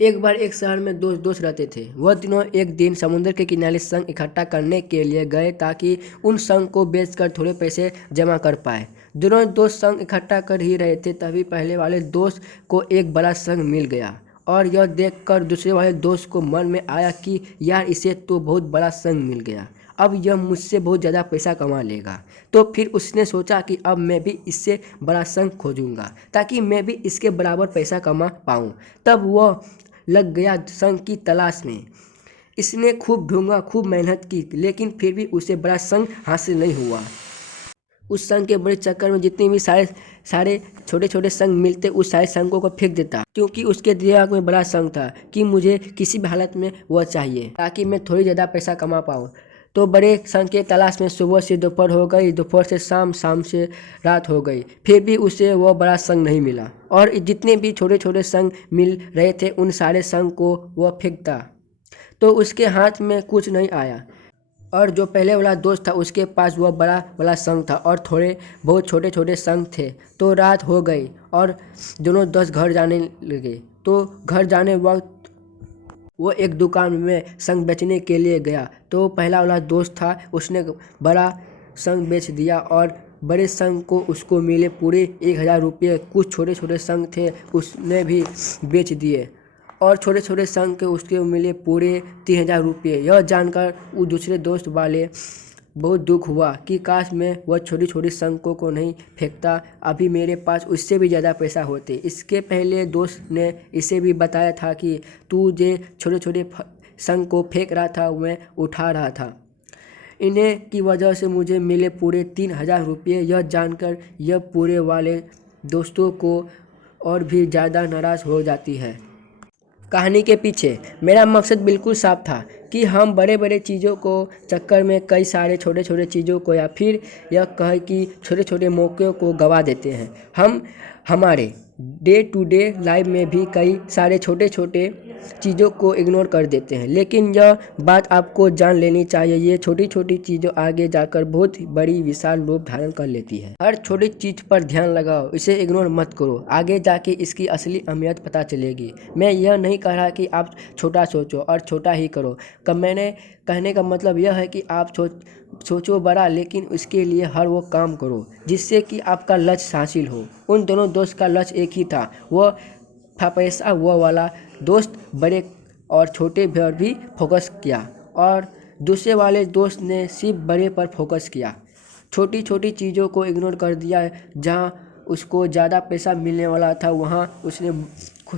एक बार एक शहर में दो दोस्त रहते थे। वह तीनों एक दिन समुद्र के किनारे संग इकट्ठा करने के लिए गए ताकि उन संग को बेचकर थोड़े पैसे जमा कर पाए। दोनों दोस्त संग इकट्ठा कर ही रहे थे, तभी पहले वाले दोस्त को एक बड़ा संग मिल गया और यह देखकर दूसरे वाले दोस्त को मन में आया कि यार, इसे तो बहुत बड़ा संग मिल गया, अब यह मुझसे बहुत ज़्यादा पैसा कमा लेगा। तो फिर उसने सोचा कि अब मैं भी इससे बड़ा संग खोजूंगा ताकि मैं भी इसके बराबर पैसा कमा पाऊँ। तब वह लग गया संग की तलाश में। इसने खूब ढूंढा, खूब मेहनत की, लेकिन फिर भी उसे बड़ा संग हासिल नहीं हुआ। उस संग के बड़े चक्कर में जितने भी सारे छोटे छोटे संग मिलते, उस सारे संगों को फेंक देता, क्योंकि उसके दिमाग में बड़ा संग था कि मुझे किसी भी हालत में वह चाहिए ताकि मैं थोड़ी ज़्यादा पैसा कमा पाऊँ। तो बड़े संग के तलाश में सुबह से दोपहर हो गई, दोपहर से शाम, शाम से रात हो गई, फिर भी उसे वह बड़ा संग नहीं मिला। और जितने भी छोटे छोटे संग मिल रहे थे, उन सारे संग को वह फेंकता, तो उसके हाथ में कुछ नहीं आया। और जो पहले वाला दोस्त था, उसके पास वह बड़ा वाला संग था और थोड़े बहुत छोटे छोटे संग थे। तो रात हो गई और दोनों दोस्त घर जाने लगे। तो घर जाने वक्त वो एक दुकान में संग बेचने के लिए गया। तो पहला वाला दोस्त था, उसने बड़ा संग बेच दिया और बड़े संग को उसको मिले पूरे 1000 रुपये। कुछ छोटे छोटे संग थे, उसने भी बेच दिए और छोटे छोटे संग के उसके मिले पूरे 3000 रुपये। यह जानकर वो दूसरे दोस्त वाले बहुत दुख हुआ कि काश मैं वह छोटी छोटी संगों को नहीं फेंकता, अभी मेरे पास उससे भी ज़्यादा पैसा होते। इसके पहले दोस्त ने इसे भी बताया था कि तू जो छोटे छोटे संग को फेंक रहा था, मैं उठा रहा था, इन्हें की वजह से मुझे मिले पूरे 3000 रुपये। यह जानकर यह पूरे वाले दोस्तों को और भी ज़्यादा नाराज़ हो जाती है। कहानी के पीछे मेरा मकसद बिल्कुल साफ था कि हम बड़े बड़े चीज़ों को चक्कर में कई सारे छोटे छोटे चीज़ों को, या फिर यह कहे कि छोटे छोटे मौक़ों को गवा देते हैं। हम हमारे डे टू डे लाइफ में भी कई सारे छोटे छोटे चीज़ों को इग्नोर कर देते हैं, लेकिन यह बात आपको जान लेनी चाहिए, ये छोटी छोटी चीज़ों आगे जाकर बहुत बड़ी विशाल रूप धारण कर लेती है। हर छोटी चीज़ पर ध्यान लगाओ, इसे इग्नोर मत करो, आगे जाके इसकी असली अहमियत पता चलेगी। मैं यह नहीं कह रहा कि आप छोटा सोचो और छोटा ही करो, मैंने कहने का मतलब यह है कि आप सोचो बड़ा, लेकिन उसके लिए हर वो काम करो जिससे कि आपका लक्ष्य हासिल हो। उन दोनों दोस्त का लक्ष्य एक ही था, वह था पैसा। वह वाला दोस्त बड़े और छोटे पर भी फोकस किया और दूसरे वाले दोस्त ने सिर्फ बड़े पर फोकस किया, छोटी छोटी चीज़ों को इग्नोर कर दिया। जहाँ उसको ज़्यादा पैसा मिलने वाला था, वहाँ उसने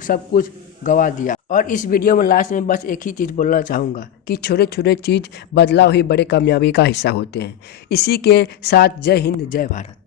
सब कुछ गवा दिया। और इस वीडियो में लास्ट में बस एक ही चीज़ बोलना चाहूँगा कि छोटे छोटे चीज़ बदलाव ही बड़े कामयाबी का हिस्सा होते हैं। इसी के साथ जय हिंद, जय भारत।